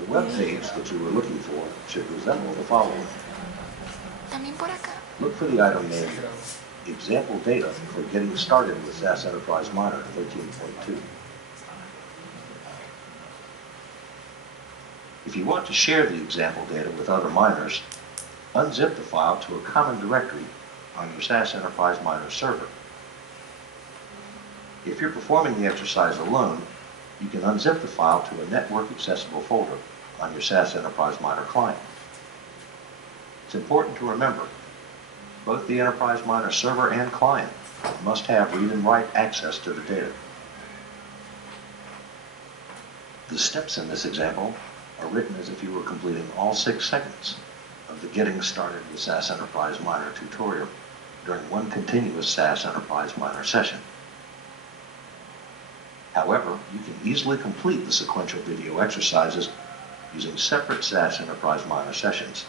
The web page that you were looking for should resemble the following. También por acá. Look for the item named Example Data for Getting Started with SAS Enterprise Miner 13.2. If you want to share the example data with other miners, unzip the file to a common directory on your SAS Enterprise Miner server. If you're performing the exercise alone, you can unzip the file to a network-accessible folder on your SAS Enterprise Miner client. It's important to remember, both the Enterprise Miner server and client must have read and write access to the data. The steps in this example are written as if you were completing all 6 seconds of the Getting Started with SAS Enterprise Miner tutorial during one continuous SAS Enterprise Miner session. However, you can easily complete the sequential video exercises using separate SAS Enterprise Miner sessions.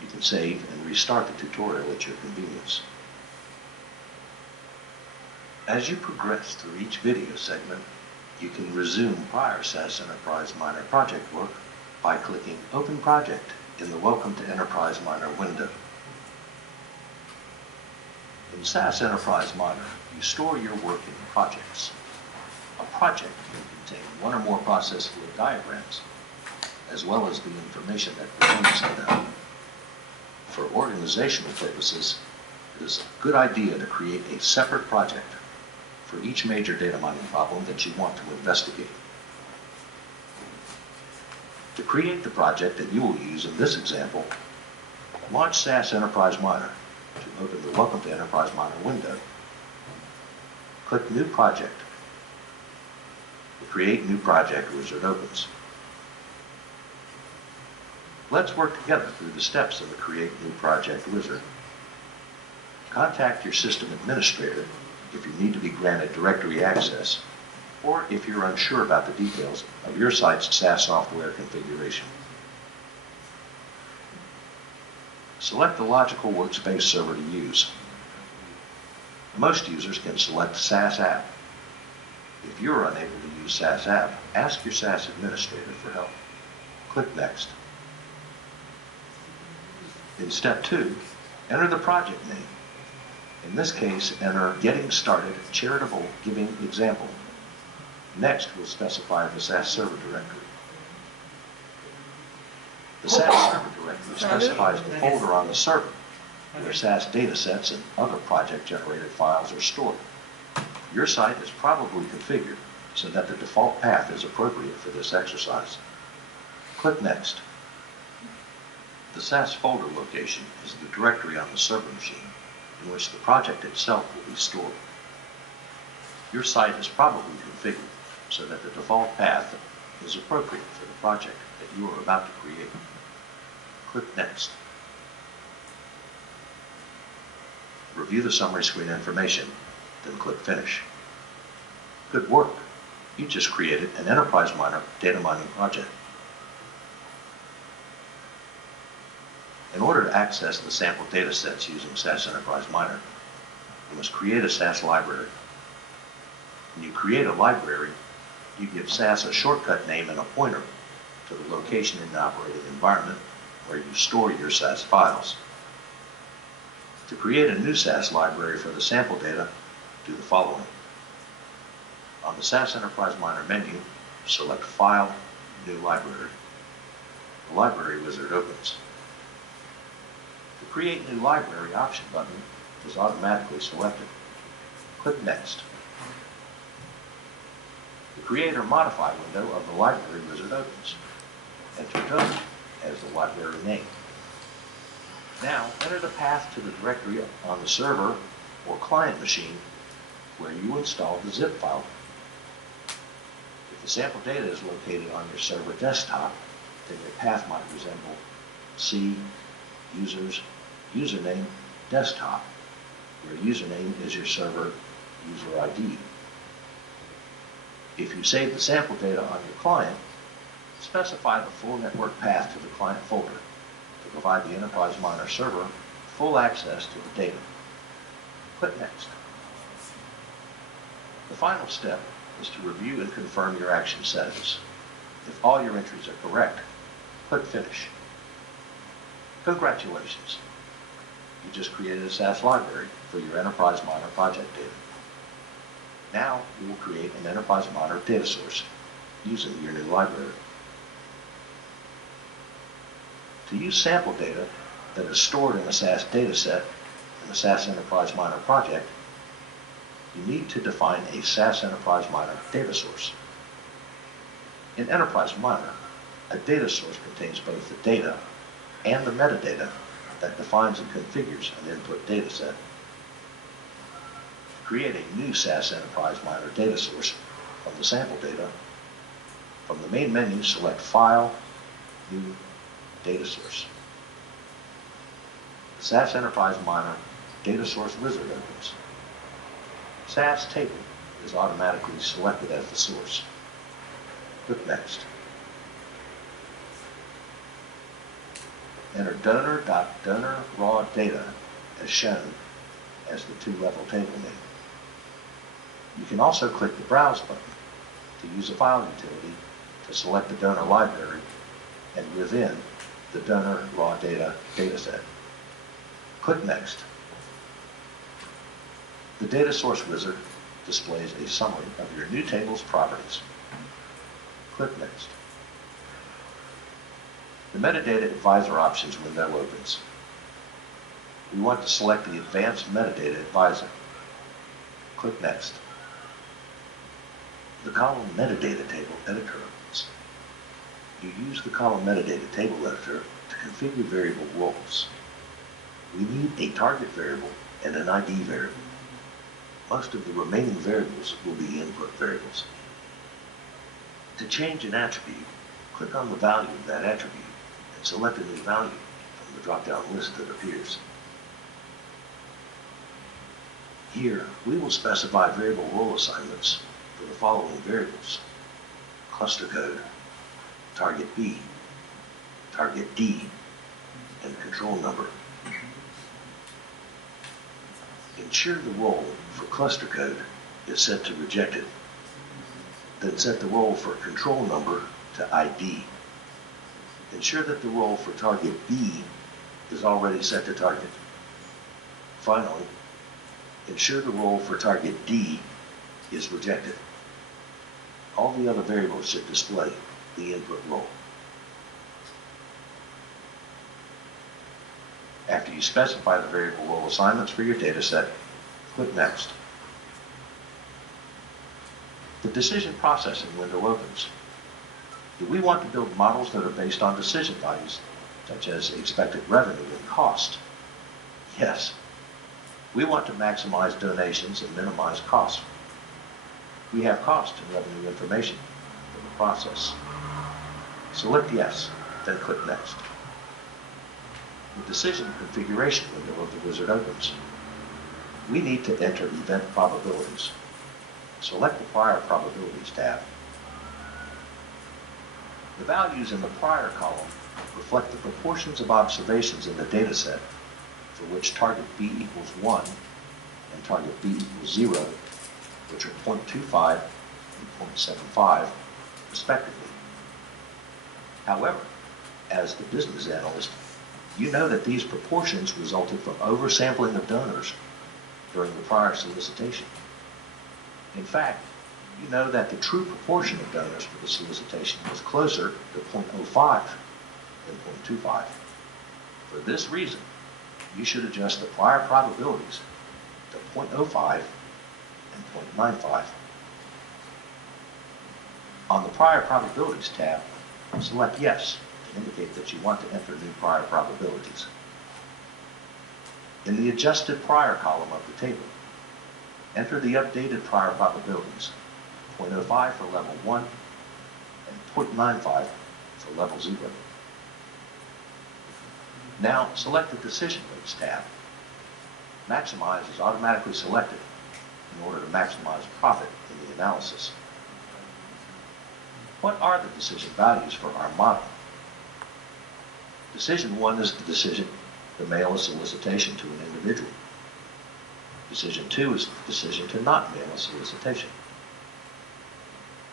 You can save and restart the tutorial at your convenience. As you progress through each video segment, you can resume prior SAS Enterprise Miner project work by clicking Open Project in the Welcome to Enterprise Miner window. In SAS Enterprise Miner, you store your work in projects. A project can contain one or more process fluid diagrams, as well as the information that pertains to them. For organizational purposes, it is a good idea to create a separate project for each major data mining problem that you want to investigate. To create the project that you will use in this example, launch SAS Enterprise Miner to open the Welcome to Enterprise Miner window. Click New Project. The Create New Project wizard opens. Let's work together through the steps of the Create New Project wizard. Contact your system administrator if you need to be granted directory access, or if you're unsure about the details of your site's SAS software configuration. Select the logical workspace server to use. Most users can select SAS App. If you're unable to use SAS App, ask your SAS administrator for help. Click Next. In Step 2, enter the project name. In this case, enter Getting Started Charitable Giving Example. Next, we'll specify the SAS server directory. The SAS server directory specifies the folder on the server where SAS datasets and other project-generated files are stored. Your site is probably configured so that the default path is appropriate for this exercise. Click Next. The SAS folder location is the directory on the server machine in which the project itself will be stored. Your site is probably configured so that the default path is appropriate for the project that you are about to create. Click Next. Review the summary screen information, then click Finish. Good work. You just created an Enterprise Miner data mining project. In order to access the sample data sets using SAS Enterprise Miner, you must create a SAS library. When you create a library, you give SAS a shortcut name and a pointer to the location in the operating environment where you store your SAS files. To create a new SAS library for the sample data, do the following. On the SAS Enterprise Miner menu, select File, New Library. The library wizard opens. The Create New Library option button is automatically selected. Click Next. The Create or Modify window of the library wizard opens. Enter token as the library name. Now, enter the path to the directory on the server or client machine where you installed the zip file. If the sample data is located on your server desktop, then your path might resemble C, Users, Username, Desktop, where username is your server user ID. If you save the sample data on your client, specify the full network path to the client folder to provide the Enterprise Miner server full access to the data. Click Next. The final step is to review and confirm your action settings. If all your entries are correct, click Finish. Congratulations! You just created a SAS library for your Enterprise Miner project data. Now we will create an Enterprise Miner data source using your new library. To use sample data that is stored in a SAS dataset in the SAS Enterprise Miner project, you need to define a SAS Enterprise Miner data source. In Enterprise Miner, a data source contains both the data and the metadata that defines and configures an input dataset. Create a new SAS Enterprise Miner data source from the sample data. From the main menu, select File, New Data Source. The SAS Enterprise Miner data source wizard opens. SAS table is automatically selected as the source. Click Next. Enter donor.donor_raw_data as shown as the two-level table name. You can also click the Browse button to use a file utility to select the donor library and within the donor raw data dataset. Click Next. The data source wizard displays a summary of your new table's properties. Click Next. The Metadata Advisor Options window opens. We want to select the Advanced Metadata Advisor. Click Next. The column Metadata Table Editor opens. You use the column Metadata Table Editor to configure variable roles. We need a target variable and an ID variable. Most of the remaining variables will be input variables. To change an attribute, click on the value of that attribute and select a new value from the drop-down list that appears. Here, we will specify variable role assignments for the following variables: cluster code, target B, target D, and control number. Ensure the role for cluster code is set to rejected. Then set the role for control number to ID. Ensure that the role for target B is already set to target. Finally, ensure the role for target D is rejected. All the other variables should display the input role. After you specify the variable role assignments for your dataset, click Next. The Decision Processing window opens. Do we want to build models that are based on decision values, such as expected revenue and cost? Yes. We want to maximize donations and minimize costs. We have cost and revenue information for the process. Select Yes, then click Next. The Decision Configuration window of the wizard opens. We need to enter event probabilities. Select the Prior Probabilities tab. The values in the Prior column reflect the proportions of observations in the dataset for which target B equals 1 and target B equals 0, which are 0.25 and 0.75, respectively. However, as the business analyst, you know that these proportions resulted from oversampling of donors during the prior solicitation. In fact, you know that the true proportion of donors for the solicitation was closer to 0.05 than 0.25. For this reason, you should adjust the prior probabilities to 0.05 and 0.95. On the Prior Probabilities tab, select Yes to indicate that you want to enter new prior probabilities. In the Adjusted Prior column of the table, enter the updated prior probabilities, 0.05 for level 1 and 0.95 for level 0. Now select the Decision Weights tab. Maximize is automatically selected in order to maximize profit in the analysis. What are the decision values for our model? Decision 1 is the decision to mail a solicitation to an individual. Decision 2 is the decision to not mail a solicitation.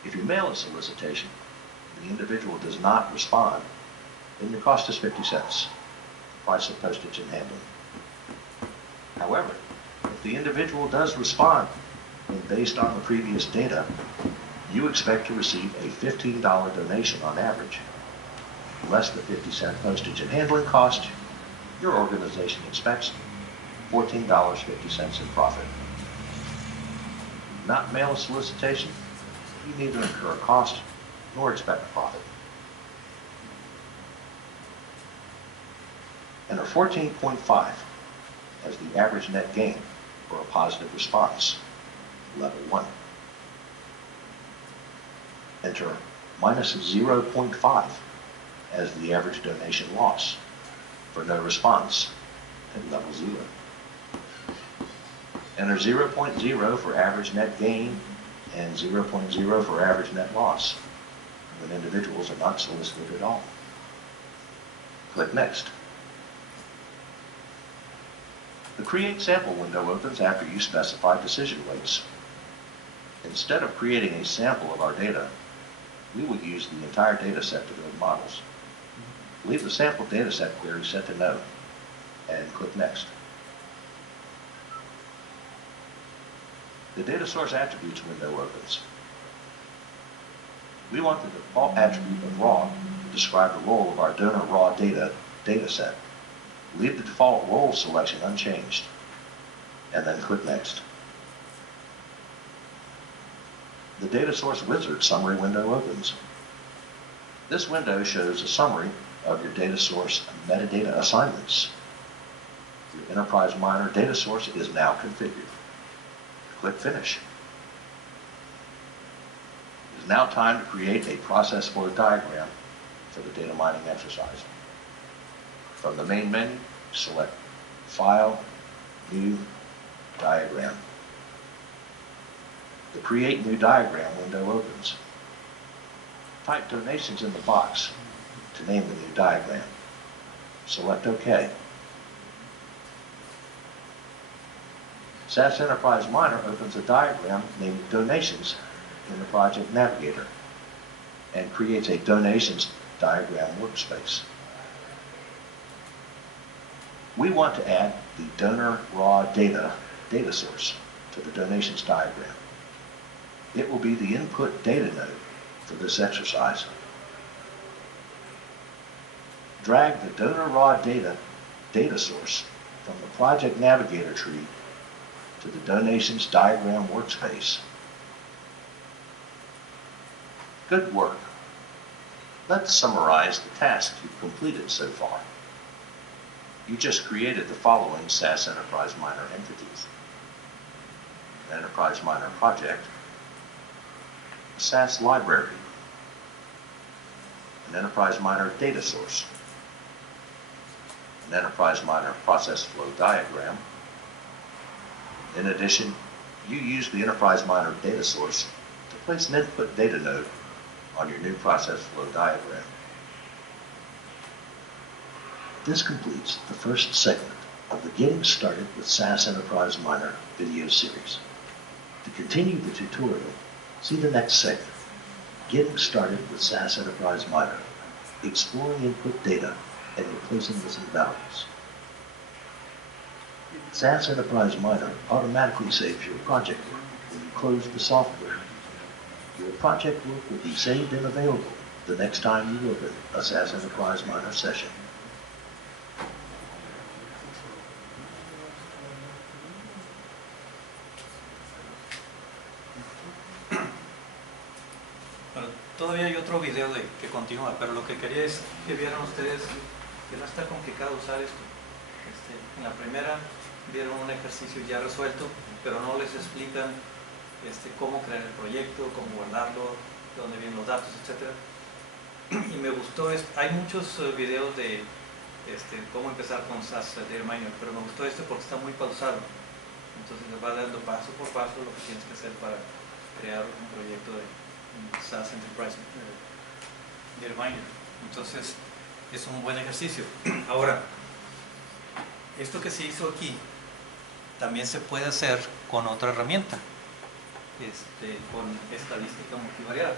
If you mail a solicitation, the individual does not respond, then your cost is 50 cents, price of postage and handling. However, if the individual does respond, and based on the previous data, you expect to receive a $15 donation on average. Less the 50-cent postage and handling cost, your organization expects $14.50 in profit. Not mail a solicitation, you neither incur a cost nor expect a profit. Enter 14.5 as the average net gain for a positive response, level 1. Enter minus 0.5 as the average donation loss for no response at level 0. Enter 0.0 for average net gain and 0.0 for average net loss when individuals are not solicited at all. Click Next. The Create Sample window opens after you specify decision weights. Instead of creating a sample of our data, we will use the entire data set to build models. Leave the sample data set query set to No, and click Next. The Data Source Attributes window opens. We want the default attribute of raw to describe the role of our donor raw data set. Leave the default role selection unchanged, and then click Next. The Data Source Wizard summary window opens. This window shows a summary of your data source metadata assignments. Your Enterprise Miner data source is now configured. Click Finish. It is now time to create a process flow diagram for the data mining exercise. From the main menu, select File, New, Diagram. The Create New Diagram window opens. Type donations in the box to name the new diagram. Select OK. SAS Enterprise Miner opens a diagram named Donations in the Project Navigator and creates a Donations diagram workspace. We want to add the donor raw data source to the donations diagram. It will be the input data node for this exercise. Drag the donor raw data source from the Project Navigator tree to the donations diagram workspace. Good work. Let's summarize the tasks you've completed so far. You just created the following SAS Enterprise Miner entities: an Enterprise Miner project, a SAS library, an Enterprise Miner data source, an Enterprise Miner process flow diagram. In addition, you use the Enterprise Miner data source to place an input data node on your new process flow diagram. This completes the first segment of the Getting Started with SAS Enterprise Miner video series. To continue the tutorial, see the next segment, Getting Started with SAS Enterprise Miner, Exploring Input Data and Replacing Missing Values. SAS Enterprise Miner automatically saves your project work when you close the software. Your project work will be saved and available the next time you open a SAS Enterprise Miner session. Bueno, todavía hay otro video que continúa, pero lo que quería es que vieran ustedes que no está complicado usar esto. En la primera vieron un ejercicio ya resuelto, pero no les explican cómo crear el proyecto, cómo guardarlo, de dónde vienen los datos, etc. Y me gustó, hay muchos videos de cómo empezar con SAS Data Miner, pero me gustó porque está muy pausado. Entonces les va dando paso por paso lo que tienes que hacer para crear un proyecto de SAS Enterprise Data Miner. Entonces es un buen ejercicio. Ahora, esto que se hizo aquí también se puede hacer con otra herramienta, con estadística multivariada.